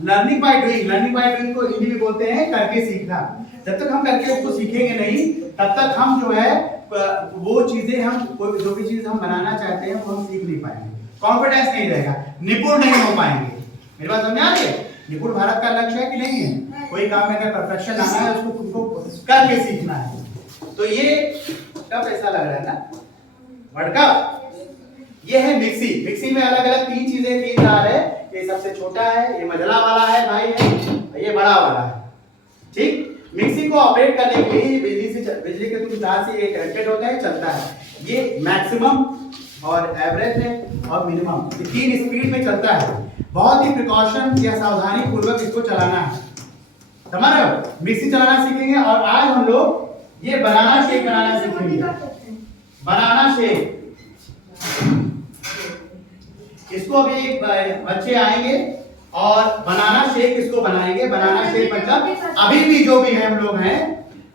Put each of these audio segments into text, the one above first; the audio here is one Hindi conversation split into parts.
लर्निंग बाय डूइंग को हिंदी में बोलते हैं करके सीखना। जब तक हम करके उसको सीखेंगे नहीं तब तक हम जो है वो चीजें हम कोई जो भी चीज हम बनाना चाहते हैं वो हम सीख नहीं पाएंगे, कॉन्फिडेंस नहीं रहेगा, निपुण नहीं हो पाएंगे। मेरी बात समझ आ रही है? निपुण भारत का लक्ष्य है कि नहीं है? कोई काम में अगर परफेक्शन आना है उसको तुमको करके सीखना है। तो ये कब ऐसा लग रहा है ना भड़का। ये है मिक्सी में अलग अलग तीन चीजें, तीन तार है। ये सबसे छोटा है, ये मझला वाला है भाई है, ये बड़ा वाला है। ठीक, मिक्सी को ऑपरेट करने के लिए बिजली के तुम तार से ये कनेक्टेड होता है, चलता है। ये मैक्सिमम और एवरेज है और मिनिमम, ये तीन स्पीड में चलता है। बहुत ही प्रिकॉशन या सावधानी पूर्वक इसको चलाना है, समझ रहे हो? मिक्सी चलाना सीखेंगे। और आज हम लोग ये बनाना शेक बनाना सीखेंगे। बनाना शेक, इसको अभी एक बच्चे आएंगे और बनाना शेक इसको बनाएंगे। बनाना शेक मतलब अभी भी जो भी है हम लोग हैं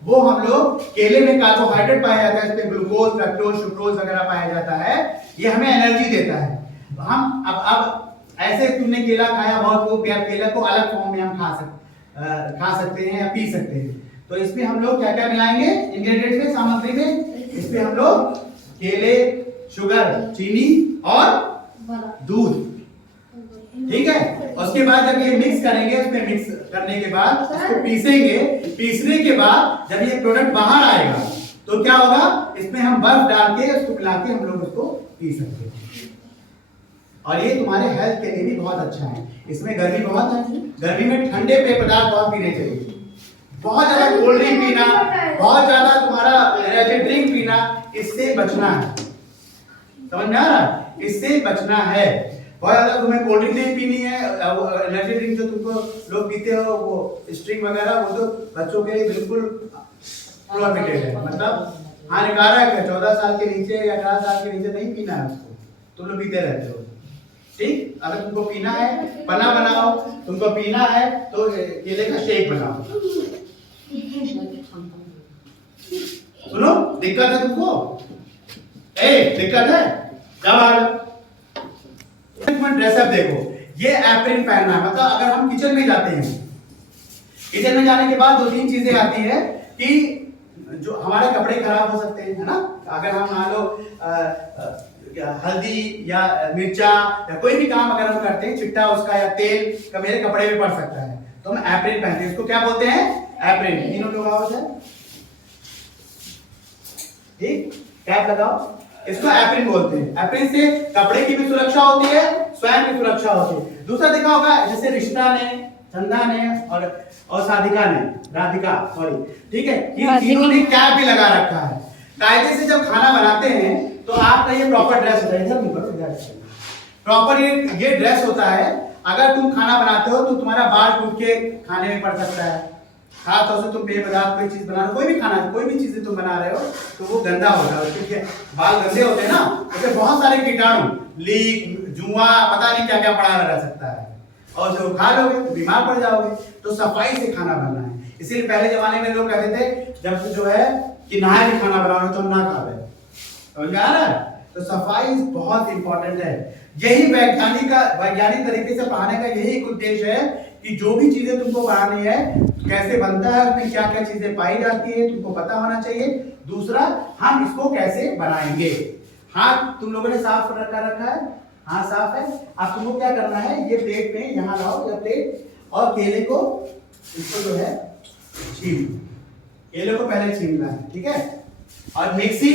वो हम लोग केले में कार्बोहाइड्रेट पाया जाता है, इसमें ग्लूकोज, फ्रक्टोज, सुक्रोज वगैरह पाया जाता है। ये हमें एनर्जी देता है। हम अब ऐसे तुमने केला खाया बहुत, वो केला को अलग फॉर्म में हम खा सकते हैं या पी सकते हैं। तो इसमें हम लोग क्या क्या मिलाएंगे इंग्रेडिएंट्स में, सामग्री में? इसमें हम लोग केले, शुगर, चीनी और दूध, ठीक है। उसके बाद जब ये मिक्स करेंगे, उसमें मिक्स करने के बाद इसको पीसेंगे। पीसने के बाद जब ये प्रोडक्ट बाहर आएगा तो क्या होगा, इसमें हम बर्फ डाल के उसको पिला के हम लोग उसको पी सकते हैं। और ये तुम्हारे हेल्थ के लिए भी बहुत अच्छा है। इसमें गर्मी बहुत है, गर्मी में ठंडे पेय पदार्थ बहुत पीने चाहिए। बहुत ज्यादा कोल्ड ड्रिंक पीना, बहुत ज्यादा तुम्हारा एनर्जी ड्रिंक पीना, इससे बचना है। समझ में आ रहा? इससे बचना है। बहुत ज्यादा तुम्हें कोल्ड ड्रिंक नहीं पीनी है। एनर्जी ड्रिंक जो तुमको लोग पीते हो वो स्ट्रिंग वगैरह, वो तो बच्चों के लिए बिल्कुल प्रोहिबिटेड है, मतलब हानिकारक है। 14 साल के नीचे या 18 साल के नीचे नहीं पीना है उसको, तुम लोग पीते रहते हो। ठीक, अगर तुमको पीना है पना बनाओ, तुमको पीना है तो केले का शेक बनाओ। सुनो, दिक्कत है तुमको? दिक्कत है? जब ड्रेसअप देखो, ये एप्रिन पहनना है। मतलब अगर हम किचन में जाते हैं, किचन में जाने के बाद दो तीन चीजें आती है कि जो हमारे कपड़े खराब हो सकते हैं, है ना? अगर हम मान लो हल्दी या मिर्चा या कोई भी काम अगर हम करते हैं, चिट्टा उसका या तेल का मेरे कपड़े में पड़ सकता है, तो हम एप्रिन पहनते हैं। इसको क्या बोलते हैं? एप्रिन। तीनों लोग आओ सर, ठीक, कैप लगाओ। इसको एप्रिन बोलते हैं। एप्रिन से कपड़े की भी सुरक्षा होती है, स्वयं की सुरक्षा होती है। दूसरा देखा होगा जैसे रिश्ता ने, चंदा ने और साधिका ने, राधिका सॉरी, ठीक है, इन तीनों ने कैप भी लगा रखा है। कायदे से जब खाना बनाते हैं तो आपका ये प्रॉपर ड्रेस होता है, प्रॉपर ये ड्रेस होता है। अगर तुम खाना बनाते हो तो तुम्हारा बाल टूट के खाने में पड़ सकता है। खास तौर से तुम पेय पदार्थ कोई चीज बना रहे हो, कोई भी खाना, कोई भी चीजें तुम बना रहे हो तो वो गंदा होगा, क्योंकि बाल गंदे होते हैं ना, उससे बहुत सारे कीटाणु, लीक, जुआ, पता नहीं क्या क्या पड़ा रह सकता है, और जो खा लोगे तो बीमार पड़ जाओगे। तो सफाई से खाना बनना है। इसीलिए पहले जमाने में लोग कहते थे जब जो है कि नहाए के खाना बनाओ तो हम ना खावे, समझ आ रहा है? तो सफाई बहुत इंपॉर्टेंट है। यही वैज्ञानिक तरीके से पढ़ाने का यही एक उद्देश्य है कि जो भी चीजें तुमको बनानी है, कैसे बनता है, उसमें क्या क्या चीजें पाई जाती है, तुमको पता होना चाहिए। दूसरा, हम इसको कैसे बनाएंगे। हाथ तुम लोगों ने साफ कर रखा है, हाथ साफ है। अब तुमको क्या करना है, ये प्लेट में यहाँ लाओ, ये प्लेट, और केले को इसको जो है छीन, केले को पहले छीनना है, ठीक है। और मिक्सी